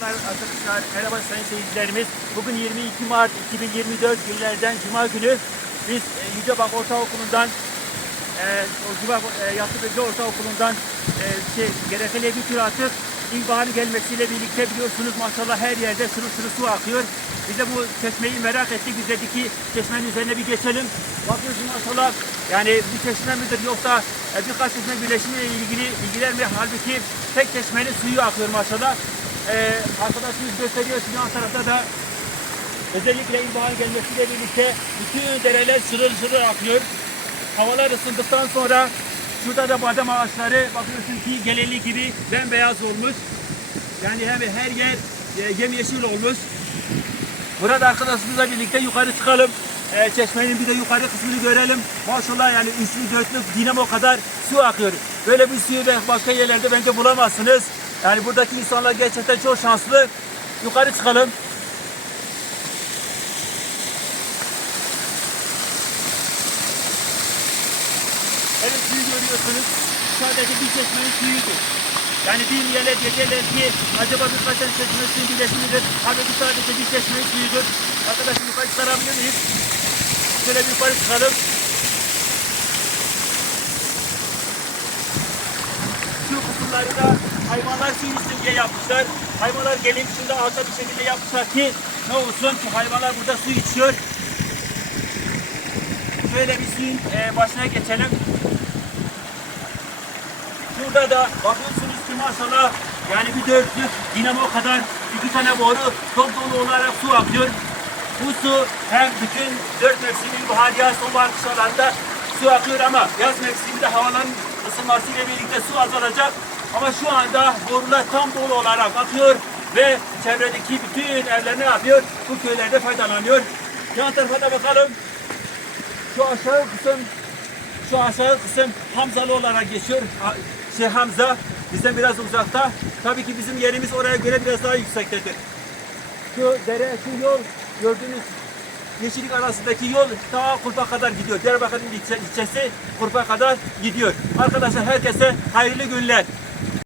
Merhaba sayın seyircilerimiz. Bugün 22 Mart 2024 günlerden Cuma günü biz e, Yücebak Ortaokulu'ndan e, Cuma e, Yatıböce Ortaokulu'ndan e, şey, gerekli bir tur atıp ilkbaharın gelmesiyle birlikte biliyorsunuz maşallah her yerde sürü sürü su akıyor. Biz de bu çeşmeyi merak ettik. Biz dedik ki çeşmenin üzerine bir geçelim. Bakıyorsun maşallah yani bir çeşme midir yoksa e, birkaç çeşme birleşimiyle ilgili bilgiler mi? Halbuki tek çeşmenin suyu akıyor maşallah. Ee, arkadaşımız gösteriyor şu yan tarafta da özellikle ilkbahar gelmesiyle birlikte bütün dereler sırıl sırıl akıyor. Havalar ısındıktan sonra şurada da badem ağaçları bakıyorsun ki geleli gibi bembeyaz olmuş. Yani hem her yer e, yemyeşil olmuş. Burada arkadaşımızla birlikte yukarı çıkalım. Ee, çeşmenin bir de yukarı kısmını görelim. Maşallah yani üçlü dörtlü dinamo kadar su akıyor. Böyle bir suyu başka yerlerde bence bulamazsınız. Yani buradaki insanlar gerçekten çok şanslı. Yukarı çıkalım. Evet suyu görüyorsunuz. Sadece bir çeşmenin suyudur. Yani bilmeyenler diyecekler ki acaba birkaç tane çeşme suyun birleşimidir. Halbuki sadece bir çeşmenin suyudur. Arkadaşım yukarı çıkarabilir miyiz? Şöyle bir yukarı çıkalım. Şu kısımları da hayvanlar su içsin diye yapmışlar. Hayvanlar gelip şurada alta bir şekilde yapmışlar ki ne olsun ki hayvanlar burada su içiyor. Şöyle bir suyun e, başına geçelim. Şurada da bakıyorsunuz ki maşallah yani bir dörtlük dinamo kadar iki tane boru top dolu olarak su akıyor. Bu su hem bütün dört mevsimin bahar, yaz, sonbahar kışlarında su akıyor ama yaz mevsiminde havaların ısınmasıyla birlikte su azalacak. Ama şu anda borular tam dolu olarak akıyor ve çevredeki bütün evler ne yapıyor? Bu köylerde faydalanıyor. Yan tarafa da bakalım. Şu aşağı kısım şu aşağı kısım Hamzalı olarak geçiyor. Şey Hamza bizden biraz uzakta. Tabii ki bizim yerimiz oraya göre biraz daha yüksektedir. Şu dere, şu yol gördüğünüz yeşillik arasındaki yol ta Kurpa kadar gidiyor. Diyarbakır'ın ilçe- ilçesi Kurpa kadar gidiyor. Arkadaşlar herkese hayırlı günler.